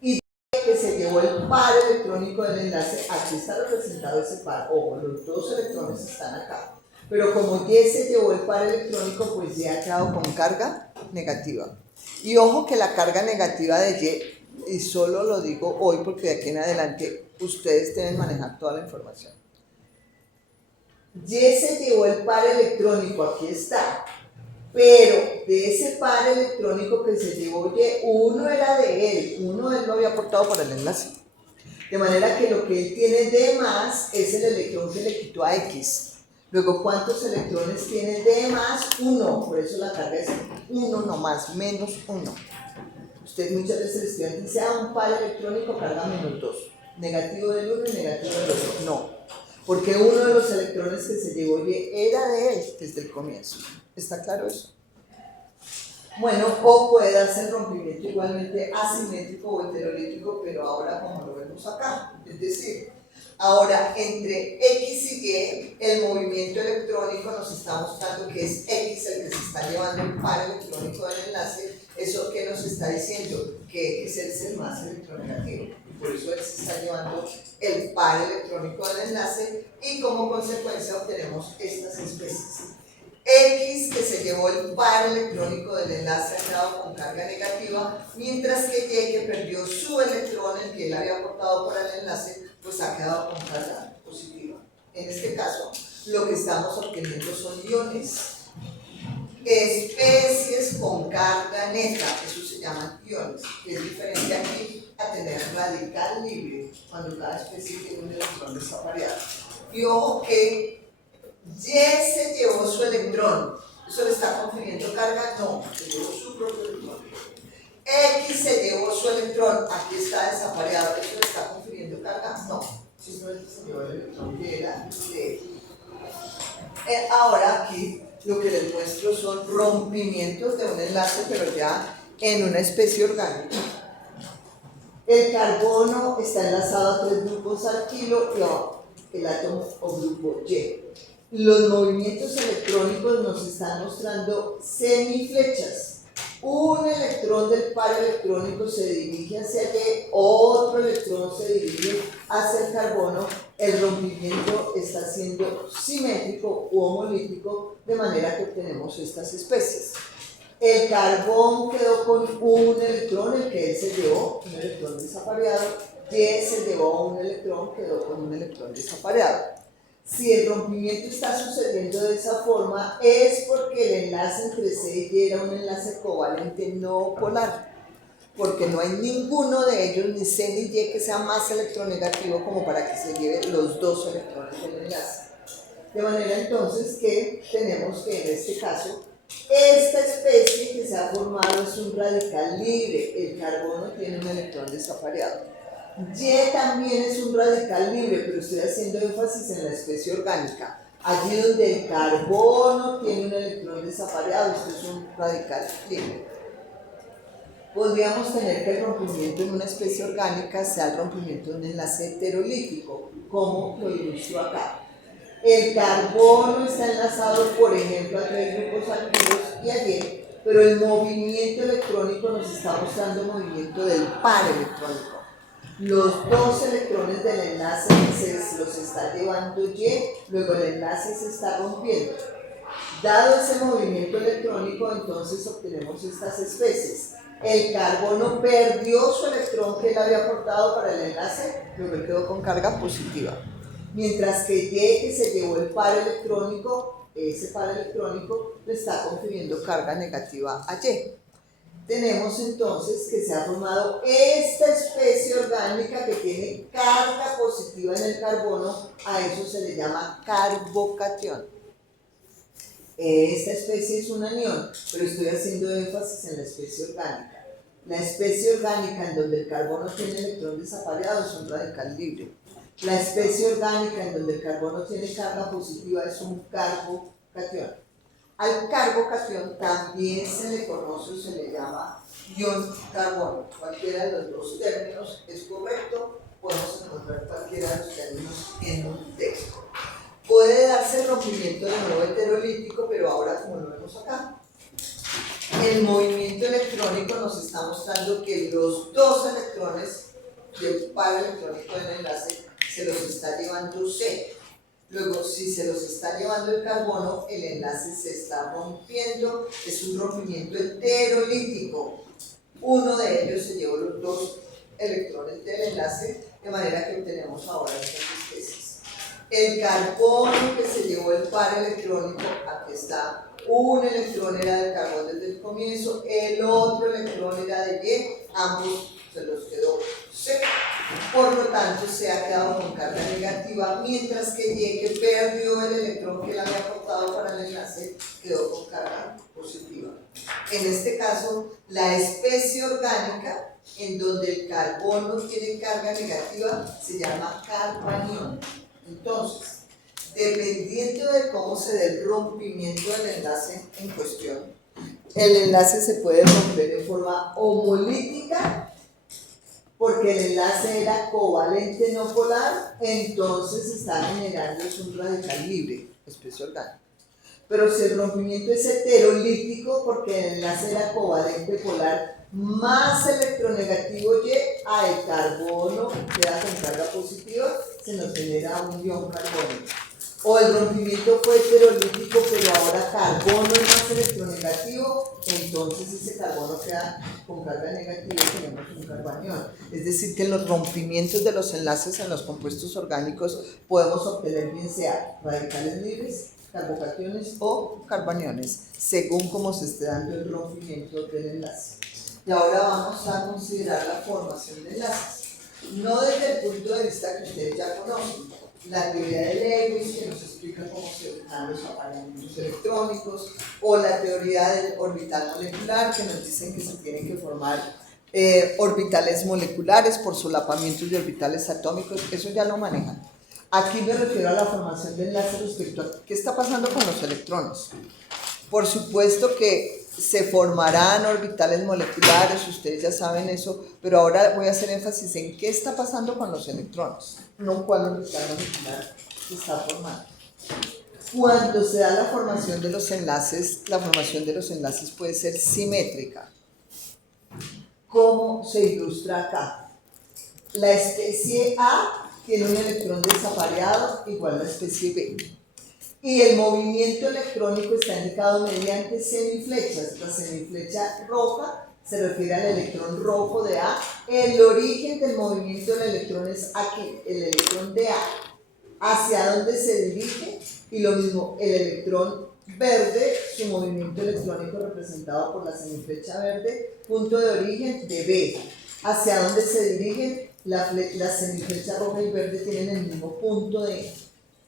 y que se llevó el par electrónico del enlace, aquí está representado ese par, ojo, los dos electrones están acá, pero como Y se llevó el par electrónico, pues Y ha quedado con carga negativa. Y ojo que la carga negativa de Y solo lo digo hoy porque de aquí en adelante ustedes deben manejar toda la información. Y se llevó el par electrónico, aquí está, pero de ese par electrónico que se llevó Y, uno era de él, uno él lo había aportado para el enlace. De manera que lo que él tiene de más es el electrón que le quitó a X. Luego, ¿cuántos electrones tiene de más? 1, por eso la carga es 1 nomás, menos 1. Usted muchas veces el estudiante dice, un par electrónico carga menos 2, negativo del 1 y negativo del otro. No, porque uno de los electrones que se llevó Y era de él desde el comienzo. ¿Está claro eso? Bueno, o puede darse el rompimiento igualmente asimétrico o heterolítico, pero ahora como lo vemos acá. Es decir, ahora entre X y Y, el movimiento electrónico nos está mostrando que es X el que se está llevando el par electrónico del enlace. ¿Eso qué nos está diciendo? Que X es el más electronegativo. Y por eso él se está llevando el par electrónico del enlace y como consecuencia obtenemos estas especies. X, que se llevó el par electrónico del enlace, ha quedado con carga negativa, mientras que Y, que perdió su electrón, el que él había aportado para el enlace, pues ha quedado con carga positiva. En este caso, lo que estamos obteniendo son iones, especies con carga neta, eso se llaman iones, que es diferente aquí a tener radical libre, cuando cada especie tiene un electrón desapareado. Y ojo que Y se llevó su electrón, ¿eso le está confiriendo carga? No, se llevó su propio electrón. X se llevó su electrón, aquí está desapareado, ¿eso le está confiriendo carga? No, simplemente se llevó el electrón que era de X. Ahora aquí lo que les muestro son rompimientos de un enlace, pero ya en una especie orgánica. El carbono está enlazado a 3 grupos alquilo y el átomo o grupo Y. Los movimientos electrónicos nos están mostrando semiflechas. Un electrón del par electrónico se dirige hacia Y, otro electrón se dirige hacia el carbono. El rompimiento está siendo simétrico u homolítico, de manera que obtenemos estas especies. El carbón quedó con un electrón, el que él se llevó, un electrón desapareado. Y se llevó un electrón, quedó con un electrón desapareado. Si el rompimiento está sucediendo de esa forma, es porque el enlace entre C y Y era un enlace covalente no polar, porque no hay ninguno de ellos, ni C ni Y, que sea más electronegativo como para que se lleven los dos electrones del enlace. De manera entonces que tenemos que en este caso, esta especie que se ha formado es un radical libre, el carbono tiene un electrón desapareado. Y también es un radical libre, pero estoy haciendo énfasis en la especie orgánica. Allí donde el carbono tiene un electrón desapareado, esto es un radical libre. Podríamos tener que el rompimiento en una especie orgánica sea el rompimiento de un enlace heterolítico, como lo ilustro acá. El carbono está enlazado, por ejemplo, a 3 grupos alquilos y a Y, pero el movimiento electrónico nos está mostrando el movimiento del par electrónico. Los dos electrones del enlace se los está llevando Y, luego el enlace se está rompiendo. Dado ese movimiento electrónico, entonces obtenemos estas especies. El carbono perdió su electrón que él había aportado para el enlace, luego quedó con carga positiva. Mientras que Y, que se llevó el par electrónico, ese par electrónico le está confiriendo carga negativa a Y. Tenemos entonces que se ha formado esta especie orgánica que tiene carga positiva en el carbono, a eso se le llama carbocatión. Esta especie es un anión, pero estoy haciendo énfasis en la especie orgánica. La especie orgánica en donde el carbono tiene electrón desapareado es un radical libre. La especie orgánica en donde el carbono tiene carga positiva es un carbocatión. Al carbocatión también se le conoce o se le llama ion carbono. Cualquiera de los dos términos es correcto, podemos encontrar cualquiera de los términos en un texto. Puede darse el rompimiento de nuevo heterolítico, pero ahora como lo vemos acá, el movimiento electrónico nos está mostrando que los dos electrones del par electrónico del enlace se los está llevando C. Luego, si se los está llevando el carbono, el enlace se está rompiendo, es un rompimiento heterolítico. Uno de ellos se llevó los dos electrones del enlace, de manera que obtenemos ahora estas especies. El carbono que se llevó el par electrónico, aquí está, un electrón era del carbón desde el comienzo, el otro electrón era de Y, ambos se los quedó C. Por lo tanto, se ha quedado con carga negativa, mientras que Y, que perdió el electrón que le había aportado para el enlace, quedó con carga positiva. En este caso, la especie orgánica en donde el carbono tiene carga negativa se llama carbanión. Entonces, dependiendo de cómo se dé el rompimiento del enlace en cuestión, el enlace se puede romper en forma homolítica, porque el enlace era covalente no polar, entonces está generando un radical libre, especie orgánica. Pero si el rompimiento es heterolítico, porque el enlace era covalente polar más electronegativo Y, el carbono queda con carga positiva, se nos genera un ion carbónico. O el rompimiento fue heterolítico, pero ahora carbono es más electronegativo, entonces ese carbono queda con carga negativa y tenemos un carbanión. Es decir, que en los rompimientos de los enlaces en los compuestos orgánicos podemos obtener bien sea radicales libres, carbocationes o carbaniones, según cómo se esté dando el rompimiento del enlace. Y ahora vamos a considerar la formación de enlaces. No desde el punto de vista que ustedes ya conocen, la teoría de Lewis, que nos explica cómo se dan los apareamientos electrónicos, o la teoría del orbital molecular, que nos dicen que se tienen que formar orbitales moleculares por solapamientos de orbitales atómicos, eso ya lo manejan. Aquí me refiero a la formación de enlaces respecto a qué está pasando con los electrones. Por supuesto que se formarán orbitales moleculares, ustedes ya saben eso, pero ahora voy a hacer énfasis en qué está pasando con los electrones, no cuál orbital molecular se está formando. Cuando se da la formación de los enlaces puede ser simétrica. ¿Cómo se ilustra acá? La especie A tiene un electrón desapareado igual a la especie B. Y el movimiento electrónico está indicado mediante semiflechas. La semiflecha roja se refiere al electrón rojo de A. El origen del movimiento del electrón es aquí, el electrón de A. ¿Hacia dónde se dirige? Y lo mismo, el electrón verde, su movimiento electrónico representado por la semiflecha verde, punto de origen de B. ¿Hacia dónde se dirigen? La semiflecha roja y verde tienen el mismo punto de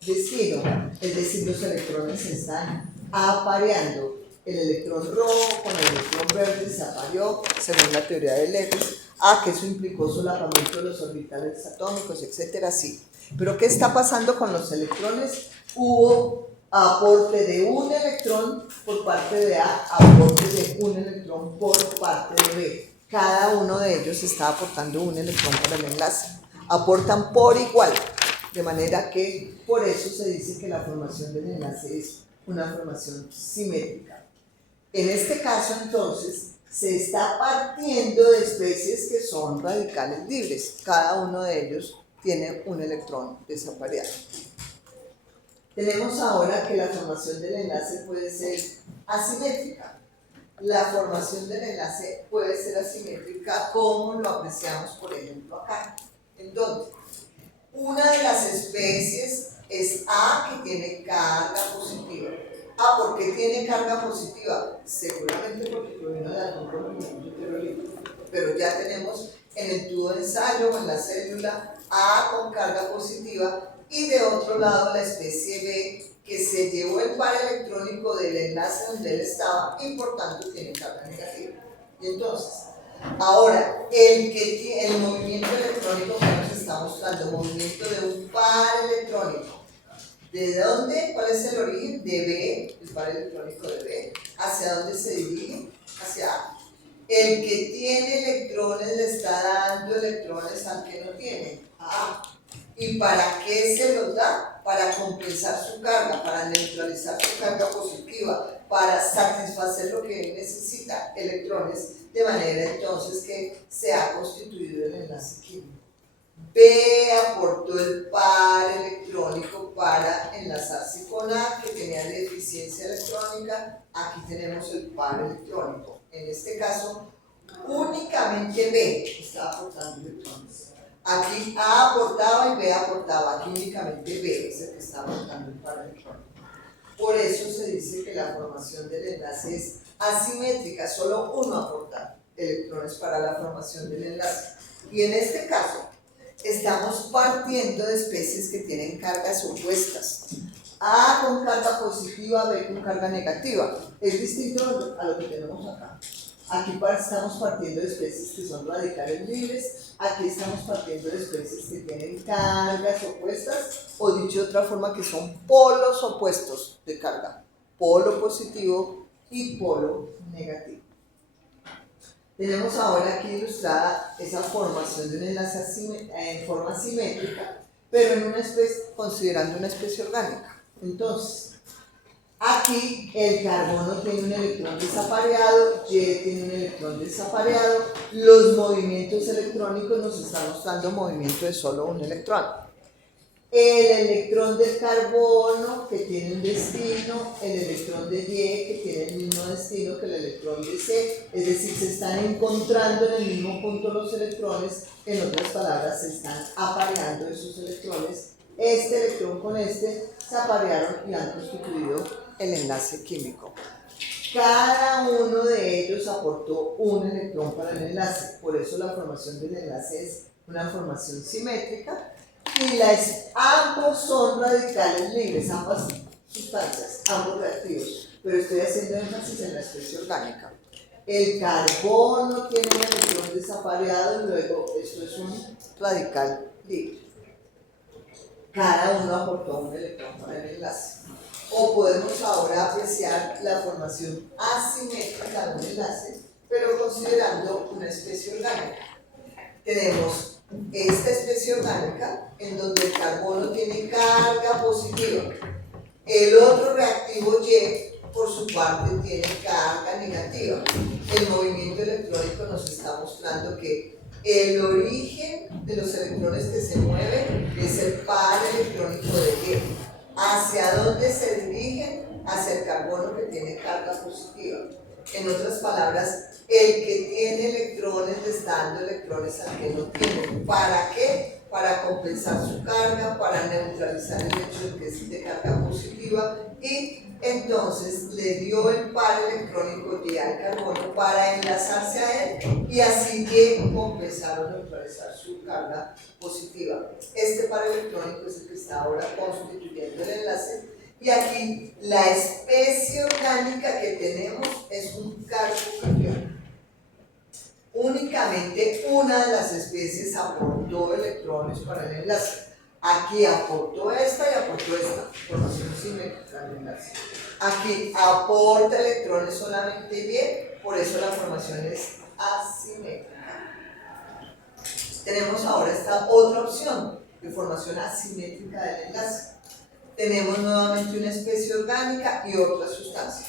destino, es decir, los electrones se están apareando. El electrón rojo con el electrón verde se apareó, según la teoría de Lewis, que eso implicó solapamiento de los orbitales atómicos, etcétera, sí. Pero ¿qué está pasando con los electrones? Hubo aporte de un electrón por parte de A, aporte de un electrón por parte de B. Cada uno de ellos está aportando un electrón para el enlace. Aportan por igual. De manera que por eso se dice que la formación del enlace es una formación simétrica. En este caso, entonces, se está partiendo de especies que son radicales libres. Cada uno de ellos tiene un electrón desapareado. Tenemos ahora que la formación del enlace puede ser asimétrica. La formación del enlace puede ser asimétrica como lo apreciamos, por ejemplo, acá. ¿En dónde? Una de las especies es A, que tiene carga positiva. ¿Por qué tiene carga positiva? Seguramente porque proviene de algún rompimiento heterolítico. Pero ya tenemos en el tubo de ensayo o en la célula A con carga positiva, y de otro lado la especie B, que se llevó el par electrónico del enlace donde él estaba y por tanto tiene carga negativa. Y entonces, ahora, el movimiento electrónico que nos está mostrando, movimiento de un par electrónico. ¿De dónde? ¿Cuál es el origen? De B, el par electrónico de B. ¿Hacia dónde se dirige? Hacia A. El que tiene electrones le está dando electrones al que no tiene, a A. ¿Y para qué se los da? Para compensar su carga, para neutralizar su carga positiva, para satisfacer lo que él necesita, electrones, de manera entonces que se ha constituido el enlace químico. B aportó el par electrónico para enlazarse con A, que tenía deficiencia electrónica. Aquí tenemos el par electrónico. En este caso, únicamente B está aportando electrones. Aquí A aportaba y B aportaba. Aquí únicamente B es el que está aportando el par electrónico. Por eso se dice que la formación del enlace es asimétrica. Solo uno aporta electrones para la formación del enlace. Y en este caso, estamos partiendo de especies que tienen cargas opuestas. A con carga positiva, B con carga negativa. Es distinto a lo que tenemos acá. Aquí estamos partiendo de especies que son radicales libres. Aquí estamos partiendo de especies que tienen cargas opuestas, o dicho de otra forma, que son polos opuestos de carga. Polo positivo y polo negativo. Tenemos ahora aquí ilustrada esa formación de un enlace en forma simétrica, pero en una especie, considerando una especie orgánica. Entonces, aquí el carbono tiene un electrón desapareado, Y tiene un electrón desapareado. Los movimientos electrónicos nos están mostrando movimiento de solo un electrón. El electrón del carbono, que tiene un destino, el electrón de Y, que tiene el mismo destino que el electrón de C, es decir, se están encontrando en el mismo punto los electrones. En otras palabras, se están apareando esos electrones. Este electrón con este se aparearon y han constituido el enlace químico. Cada uno de ellos aportó un electrón para el enlace, por eso la formación del enlace es una formación simétrica. Y ambos son radicales libres, ambas sustancias, ambos reactivos, pero estoy haciendo énfasis en la especie orgánica. El carbono tiene un electrón desapareado y luego esto es un radical libre. Cada uno aportó un electrón para el enlace. O podemos ahora apreciar la formación asimétrica de un enlace, pero considerando una especie orgánica. Tenemos esta especie orgánica en donde el carbono tiene carga positiva. El otro reactivo Y, por su parte, tiene carga negativa. El movimiento electrónico nos está mostrando que el origen de los electrones que se mueven es el par electrónico de Y. ¿Hacia dónde se dirigen? Hacia el carbono que tiene carga positiva. En otras palabras, el que tiene electrones le está dando electrones al que no tiene. ¿Para qué? Para compensar su carga, para neutralizar el hecho de que es de carga positiva, y entonces le dio el par electrónico Y al carbono para enlazarse a él y así Y compensar o neutralizar su carga positiva. Este par electrónico es el que está ahora constituyendo el enlace. Y aquí la especie orgánica que tenemos es un carbocatión. Únicamente una de las especies aportó electrones para el enlace. Aquí aportó esta y aportó esta, formación simétrica del enlace. Aquí aporta electrones solamente Y, por eso la formación es asimétrica. Tenemos ahora esta otra opción de formación asimétrica del enlace. Tenemos nuevamente una especie orgánica y otra sustancia.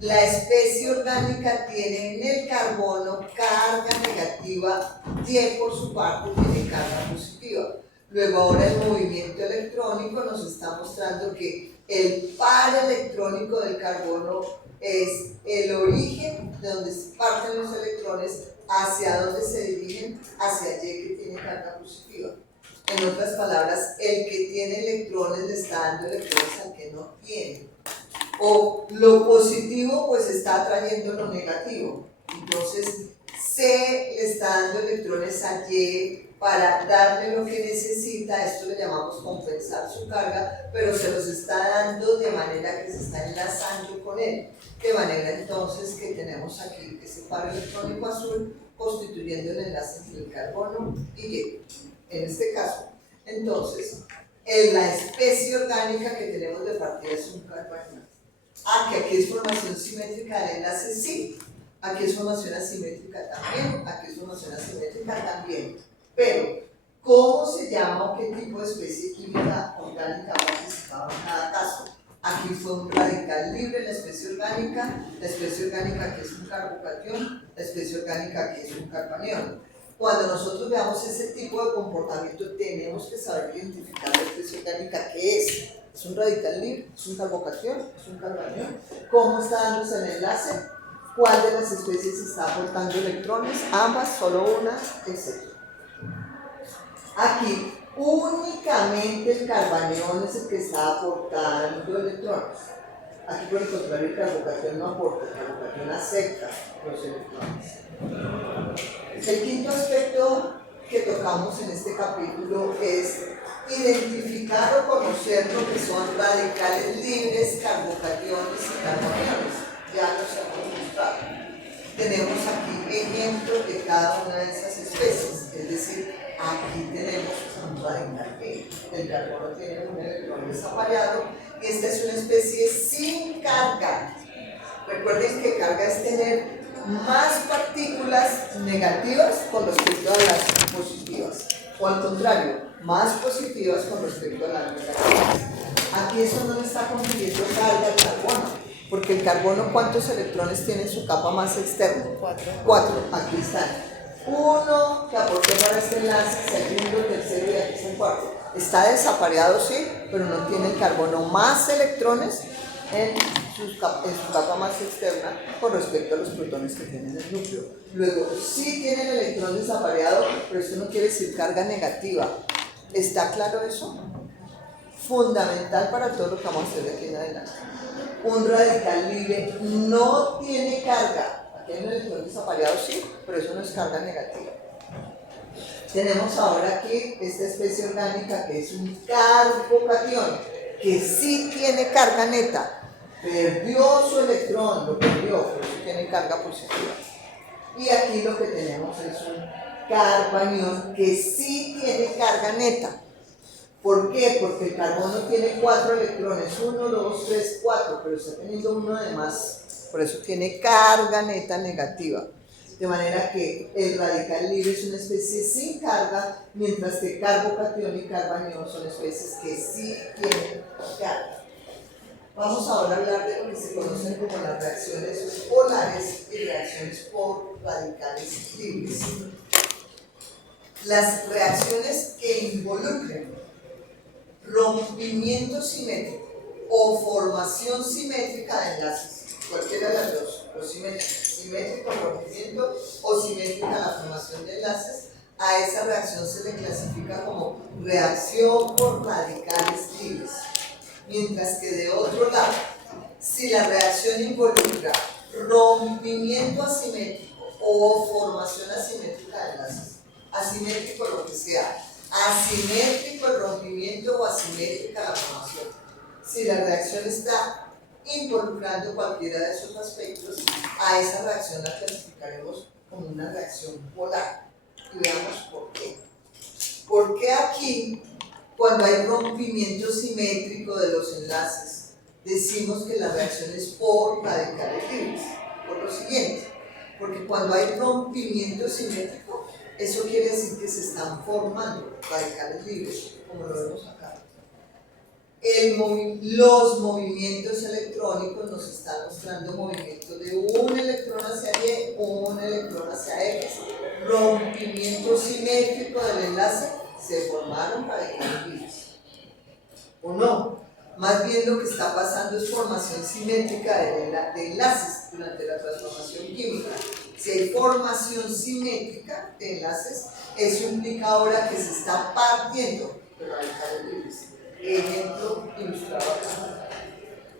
La especie orgánica tiene en el carbono carga negativa, Y por su parte tiene carga positiva. Luego ahora el movimiento electrónico nos está mostrando que el par electrónico del carbono es el origen de donde parten los electrones, hacia donde se dirigen, hacia Y que tiene carga positiva. En otras palabras, el que tiene electrones le está dando electrones al que no tiene. O lo positivo pues está atrayendo lo negativo. Entonces, C le está dando electrones a Y para darle lo que necesita. Esto le llamamos compensar su carga, pero se los está dando de manera que se está enlazando con él. De manera entonces que tenemos aquí ese par electrónico azul constituyendo el enlace entre el carbono y Y. En este caso, entonces, en la especie orgánica que tenemos de partida es un carbono. Que aquí es formación simétrica del enlace, sí. Aquí es formación asimétrica también. Aquí es formación asimétrica también. Pero, ¿cómo se llama o qué tipo de especie química orgánica participaba en cada caso. Aquí fue un radical libre, la especie orgánica que es un carbocatión, la especie orgánica que es un carbanión. Cuando nosotros veamos ese tipo de comportamiento, tenemos que saber identificar la especie orgánica que es. ¿Es un radical libre? ¿Es un carbocatión? ¿Es un carbanión? ¿Cómo está dándose el enlace? ¿Cuál de las especies está aportando electrones? Ambas, solo una, etc. Aquí, únicamente el carbanión es el que está aportando electrones. Aquí, por el contrario, el carbocatión no aporta, el carbocatión acepta los electrones. El quinto aspecto que tocamos en este capítulo es identificar o conocer lo que son radicales libres, carbocationes y carboniones. Ya los hemos mostrado. Tenemos aquí ejemplos de cada una de esas especies, es decir, aquí tenemos un radical libre. El carbono tiene un electrón desapareado y esta es una especie sin carga. Recuerden que carga es tener más partículas negativas con respecto a las positivas, o al contrario, más positivas con respecto a las negativas. Aquí eso no le está confiriendo carga al carbono, porque el carbono, ¿cuántos electrones tiene en su capa más externa? 4. Aquí están. Uno que aporté para este enlace, segundo, tercero y aquí está el cuarto. Está desapareado, sí, pero no tiene el carbono más electrones en su capa más externa con respecto a los protones que tienen el núcleo. Luego, sí tienen el electrón desapareado, pero eso no quiere decir carga negativa. ¿Está claro eso? Fundamental para todo lo que vamos a hacer de aquí en adelante. Un radical libre no tiene carga. Aquí hay un electrón desapareado, sí, pero eso no es carga negativa. Tenemos ahora aquí esta especie orgánica que es un carbocatión, que sí tiene carga neta. Perdió su electrón, lo perdió, pero sí tiene carga positiva. Y aquí lo que tenemos es un carbanión que sí tiene carga neta. ¿Por qué? Porque el carbono tiene 4 electrones, 1, 2, 3, 4, pero está teniendo uno de más, por eso tiene carga neta negativa. De manera que el radical libre es una especie sin carga, mientras que carbocatión y carbanión son especies que sí tienen carga. Vamos ahora a hablar de lo que se conocen como las reacciones polares y reacciones por radicales libres. Las reacciones que involucren rompimiento simétrico o formación simétrica de enlaces, cualquiera de las dos, los simétrico rompimiento o simétrica la formación de enlaces, a esa reacción se le clasifica como reacción por radicales libres. Mientras que de otro lado, si la reacción involucra rompimiento asimétrico o formación asimétrica de enlaces, asimétrico lo que sea, asimétrico el rompimiento o asimétrica la formación, si la reacción está involucrando cualquiera de esos aspectos, a esa reacción la clasificaremos como una reacción polar. Y veamos por qué. Porque aquí, cuando hay rompimiento simétrico de los enlaces, decimos que la reacción es por radicales libres. Por lo siguiente, porque cuando hay rompimiento simétrico, eso quiere decir que se están formando radicales libres, como lo vemos acá. Los movimientos electrónicos nos están mostrando movimientos de un electrón hacia Y, un electrón hacia X. Rompimiento simétrico del enlace, se formaron radicales libres. ¿O no? Más bien lo que está pasando es formación simétrica de enlaces durante la transformación química. Si hay formación simétrica de enlaces, eso implica ahora que se está partiendo de radicales libres. Ejemplo ilustrado acá.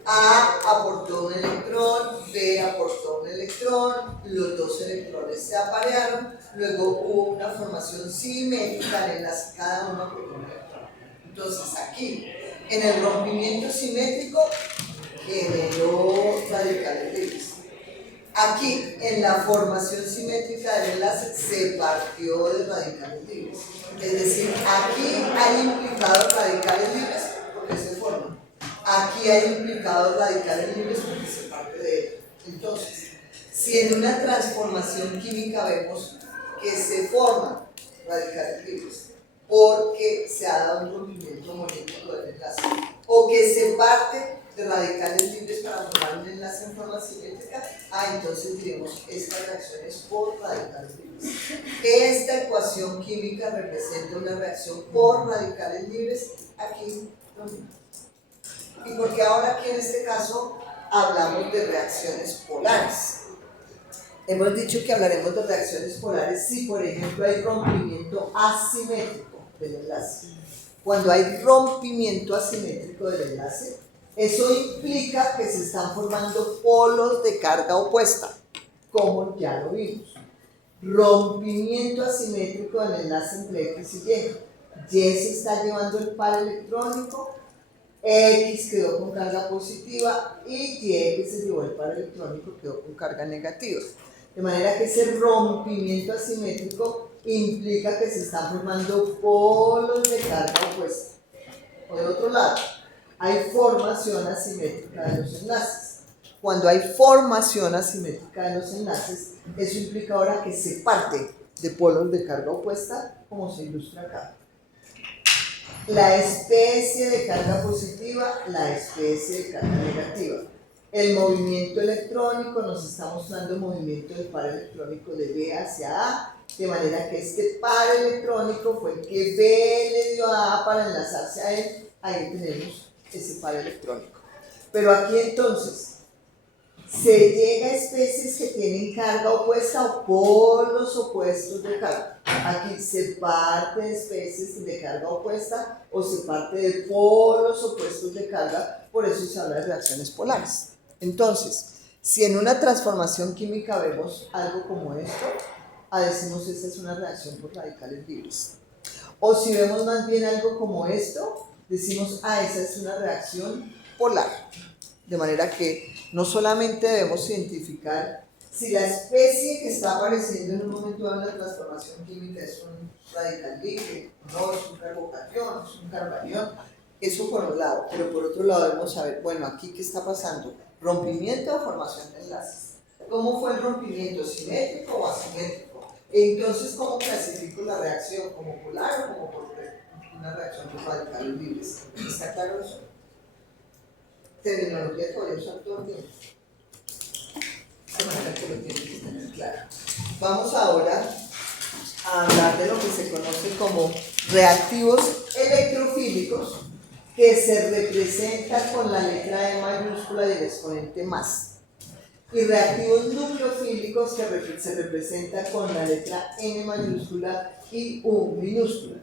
A aportó un electrón, B aportó un electrón, los dos electrones se aparearon, luego hubo una formación simétrica de enlace, cada uno aportó un electrón. Entonces aquí, en el rompimiento simétrico, generó radicales libres. Aquí, en la formación simétrica del enlace, se partió de radicales libres. Es decir, aquí hay implicados radicales libres porque se forman. Aquí hay implicados radicales libres porque se parte de él. Entonces, si en una transformación química vemos que se forman radicales libres porque se ha dado un rompimiento moléculo del enlace, o que se parte de radicales libres para formar un enlace en forma simétrica, entonces diremos esta reacción es por radicales libres. Esta ecuación química representa una reacción por radicales libres, aquí lo mismo. Y porque ahora aquí en este caso hablamos de reacciones polares. Hemos dicho que hablaremos de reacciones polares si, por ejemplo, hay rompimiento asimétrico del enlace. Cuando hay rompimiento asimétrico del enlace, eso implica que se están formando polos de carga opuesta, como ya lo vimos. Rompimiento asimétrico del enlace entre X y Y. Y se está llevando el par electrónico, X quedó con carga positiva y Y que se llevó el par electrónico quedó con carga negativa. De manera que ese rompimiento asimétrico implica que se están formando polos de carga opuesta. Por el otro lado, hay formación asimétrica de los enlaces. Cuando hay formación asimétrica de los enlaces, eso implica ahora que se parte de polos de carga opuesta, como se ilustra acá. La especie de carga positiva, la especie de carga negativa. El movimiento electrónico nos está mostrando el movimiento del par electrónico de B hacia A, de manera que este par electrónico fue el que B le dio a A para enlazarse a él. Ahí tenemos ese par electrónico. Pero aquí entonces, se llega a especies que tienen carga opuesta o polos opuestos de carga. Aquí se parte de especies de carga opuesta o se parte de polos opuestos de carga, por eso se habla de reacciones polares. Entonces, si en una transformación química vemos algo como esto, decimos esta es una reacción por radicales libres. O si vemos más bien algo como esto, decimos, esa es una reacción polar. De manera que no solamente debemos identificar si la especie que está apareciendo en un momento de una transformación química es un radical libre, no es un carbocatión, es un carbanión, eso por un lado, pero por otro lado debemos saber, bueno, aquí ¿qué está pasando? ¿Rompimiento o formación de enlaces? ¿Cómo fue el rompimiento? ¿Simétrico o asimétrico? Entonces, ¿cómo clasifico la reacción? ¿Como polar o como por una reacción por radicales libres? ¿Está claro eso? Terminología que voy a usar todo el tiempo. De manera que lo tienen que tener claro. Vamos ahora a hablar de lo que se conoce como reactivos electrofílicos, que se representan con la letra E mayúscula y el exponente más. Y reactivos nucleofílicos que se representan con la letra N mayúscula y U minúscula.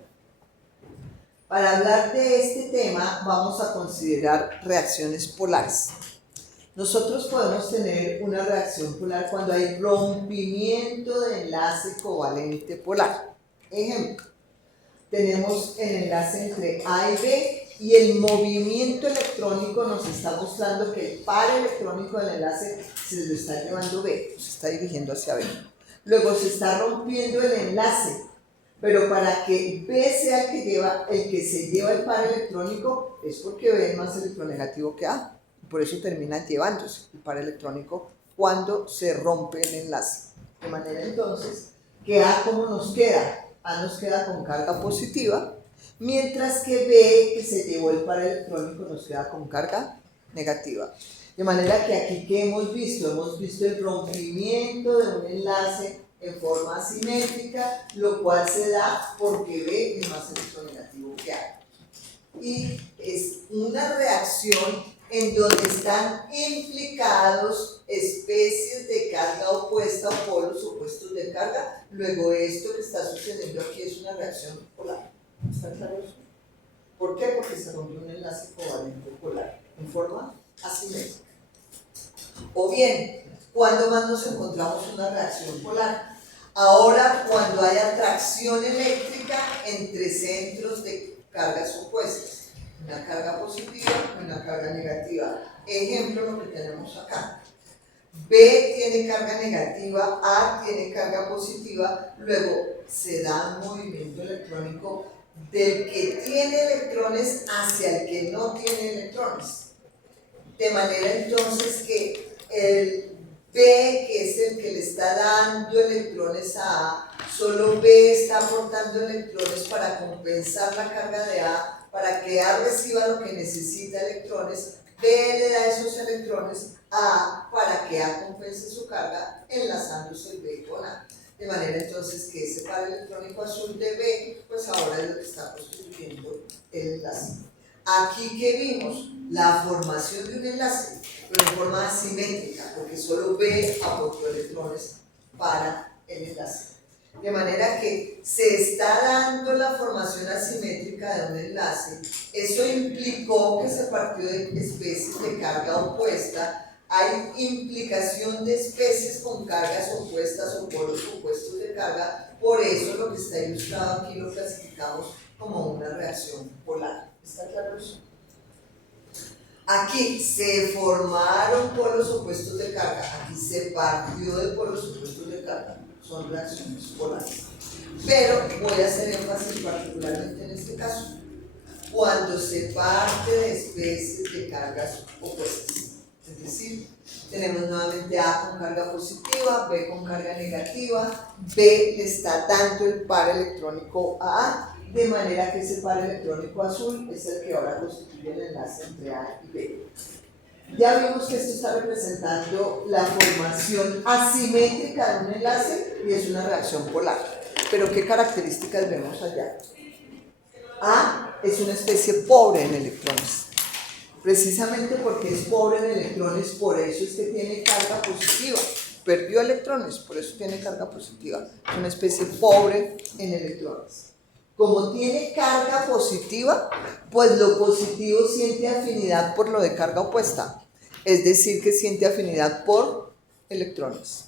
Para hablar de este tema vamos a considerar reacciones polares. Nosotros podemos tener una reacción polar cuando hay rompimiento de enlace covalente polar. Ejemplo, tenemos el enlace entre A y B y el movimiento electrónico nos está mostrando que el par electrónico del enlace se lo está llevando B, se está dirigiendo hacia B. Luego se está rompiendo el enlace, pero para que B sea el que se lleva el par electrónico es porque B es más electronegativo que A. Por eso termina llevándose el par electrónico cuando se rompe el enlace. De manera entonces que A, ¿cómo nos queda? A nos queda con carga positiva, mientras que B, que se llevó el par electrónico, nos queda con carga negativa. De manera que aquí, ¿qué hemos visto? Hemos visto el rompimiento de un enlace en forma asimétrica, lo cual se da porque B es más electronegativo que A. Y es una reacción en donde están implicados especies de carga opuesta o polos opuestos de carga. Luego esto que está sucediendo aquí es una reacción polar. ¿Está claro eso? ¿Por qué? Porque se rompió un enlace covalente polar en forma asimétrica. O bien, ¿cuándo más nos encontramos una reacción polar? Ahora, cuando hay atracción eléctrica entre centros de cargas opuestas. Una carga positiva y una carga negativa. Ejemplo, lo que tenemos acá. B tiene carga negativa, A tiene carga positiva, luego se da un movimiento electrónico del que tiene electrones hacia el que no tiene electrones. De manera entonces que el B, que es el que le está dando electrones a A, solo B está aportando electrones para compensar la carga de A, para que A reciba lo que necesita electrones, B le da esos electrones a A para que A compense su carga enlazándose el B con A. De manera entonces que ese par electrónico azul de B, pues ahora es lo que está constituyendo el enlace. Aquí que vimos la formación de un enlace, pero en forma asimétrica, porque solo B aportó electrones para el enlace. De manera que se está dando la formación asimétrica de un enlace. Eso implicó que se partió de especies de carga opuesta. Hay implicación de especies con cargas opuestas o polos opuestos de carga. Por eso lo que está ilustrado aquí lo clasificamos como una reacción polar. ¿Está claro eso? Aquí se formaron polos opuestos de carga. Aquí se partió de polos opuestos de carga. Son reacciones polares. Pero voy a hacer énfasis particularmente en este caso. Cuando se parte de especies de cargas opuestas. Es decir, tenemos nuevamente A con carga positiva, B con carga negativa, B le está dando el par electrónico a A, de manera que ese par electrónico azul es el que ahora constituye el enlace entre A y B. Ya vimos que esto está representando la formación asimétrica de un enlace y es una reacción polar. Pero ¿qué características vemos allá? A es una especie pobre en electrones. Precisamente porque es pobre en electrones, por eso es que tiene carga positiva. Perdió electrones, por eso tiene carga positiva. Es una especie pobre en electrones. Como tiene carga positiva, pues lo positivo siente afinidad por lo de carga opuesta. Es decir, que siente afinidad por electrones.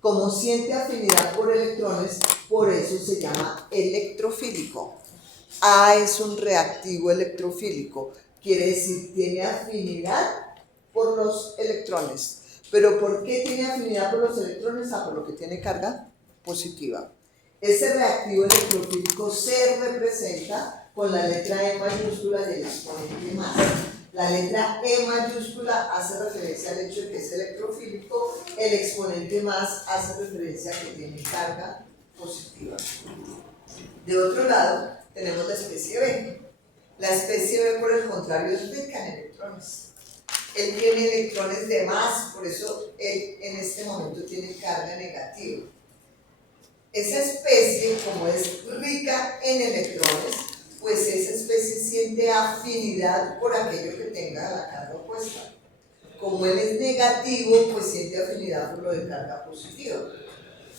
Como siente afinidad por electrones, por eso se llama electrofílico. A es un reactivo electrofílico. Quiere decir, tiene afinidad por los electrones. ¿Pero por qué tiene afinidad por los electrones? Por lo que tiene carga positiva. Ese reactivo electrofílico se representa con la letra E mayúscula del exponente más. La letra E mayúscula hace referencia al hecho de que es electrofílico, el exponente más hace referencia a que tiene carga positiva. De otro lado, tenemos la especie B. La especie B, por el contrario, es rica en electrones. Él tiene electrones de más, por eso él en este momento tiene carga negativa. Esa especie, como es rica en electrones, pues esa especie siente afinidad por aquello que tenga la carga opuesta. Como él es negativo, pues siente afinidad por lo de carga positiva.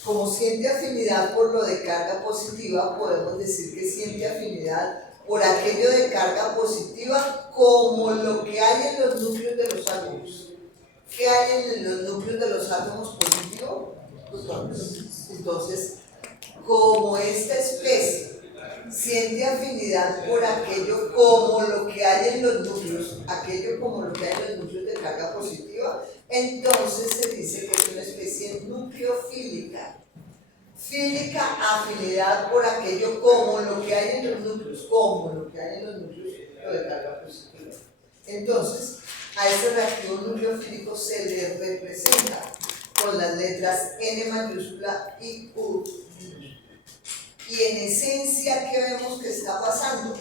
Como siente afinidad por lo de carga positiva, podemos decir que siente afinidad por aquello de carga positiva como lo que hay en los núcleos de los átomos. ¿Qué hay en los núcleos de los átomos positivos? Entonces, como esta especie siente afinidad por aquello como lo que hay en los núcleos, aquello como lo que hay en los núcleos de carga positiva, entonces se dice que es una especie nucleofílica. Fílica, afinidad por aquello como lo que hay en los núcleos, como lo que hay en los núcleos de carga positiva. Entonces, a ese reactivo nucleofílico se le representa con las letras N mayúscula y U. Y en esencia, ¿qué vemos que está pasando?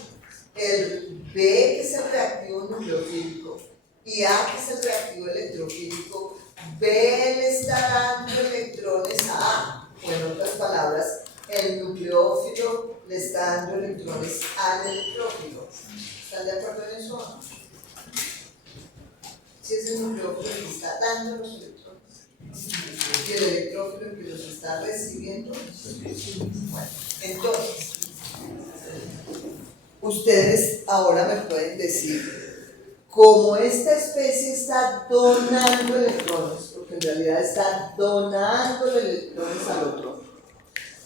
El B, que es el reactivo nucleofílico, y A, que es el reactivo electrofílico, B le está dando electrones a A. O en otras palabras, el nucleófilo le está dando electrones al electrófilo. ¿Están de acuerdo en eso? Si es el nucleófilo que está dando los electrones y el electrófilo que los está recibiendo. Bueno, entonces, ustedes ahora me pueden decir, como esta especie está donando electrones, porque en realidad está donando electrones al otro,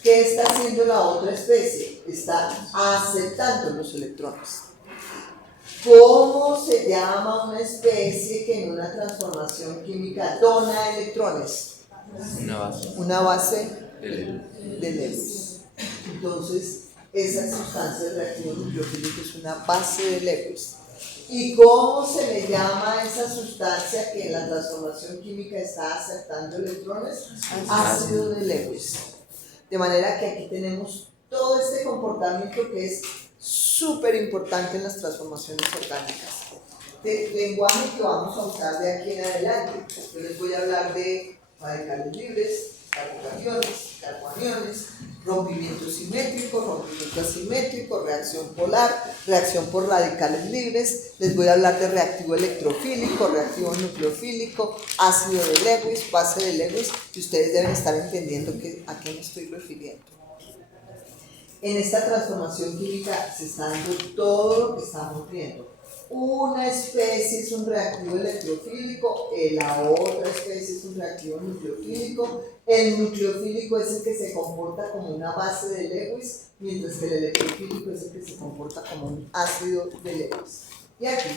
¿qué está haciendo la otra especie? Está aceptando los electrones. ¿Cómo se llama una especie que en una transformación química dona electrones? Una base de Lewis. Entonces, esa sustancia del reactivo nucleofílico es una base de Lewis. ¿Y cómo se le llama a esa sustancia que en la transformación química está aceptando electrones? Ácido de Lewis. De manera que aquí tenemos todo este comportamiento que es súper importante en las transformaciones orgánicas. El lenguaje que vamos a usar de aquí en adelante, yo les voy a hablar de radicales libres, carbocationes, carboaniones, rompimiento simétrico, rompimiento asimétrico, reacción polar, reacción por radicales libres, les voy a hablar de reactivo electrofílico, reactivo nucleofílico, ácido de Lewis, base de Lewis, y ustedes deben estar entendiendo a qué me estoy refiriendo. En esta transformación química se está dando todo lo que estamos viendo. Una especie es un reactivo electrofílico, la otra especie es un reactivo nucleofílico. El nucleofílico es el que se comporta como una base de Lewis, mientras que el electrofílico es el que se comporta como un ácido de Lewis. Y aquí,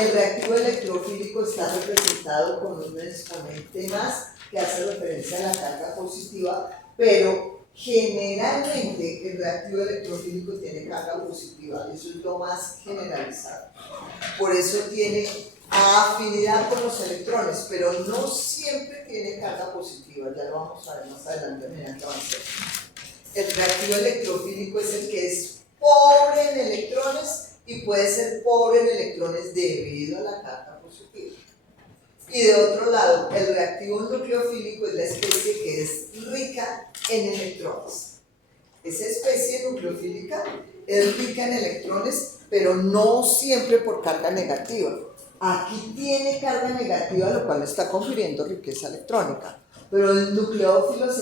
el reactivo electrofílico está representado con un exponente más que hace referencia a la carga positiva, pero generalmente el reactivo electrofílico tiene carga positiva, eso es lo más generalizado. Por eso tiene afinidad con los electrones, pero no siempre tiene carga positiva, ya lo vamos a ver más adelante mediante avancemos. El reactivo electrofílico es el que es pobre en electrones y puede ser pobre en electrones debido a la carga positiva. Y de otro lado, el reactivo nucleofílico es la especie que es rica en electrones. Esa especie nucleofílica es rica en electrones, pero no siempre por carga negativa. Aquí tiene carga negativa, lo cual está confiriendo riqueza electrónica, pero el nucleófilo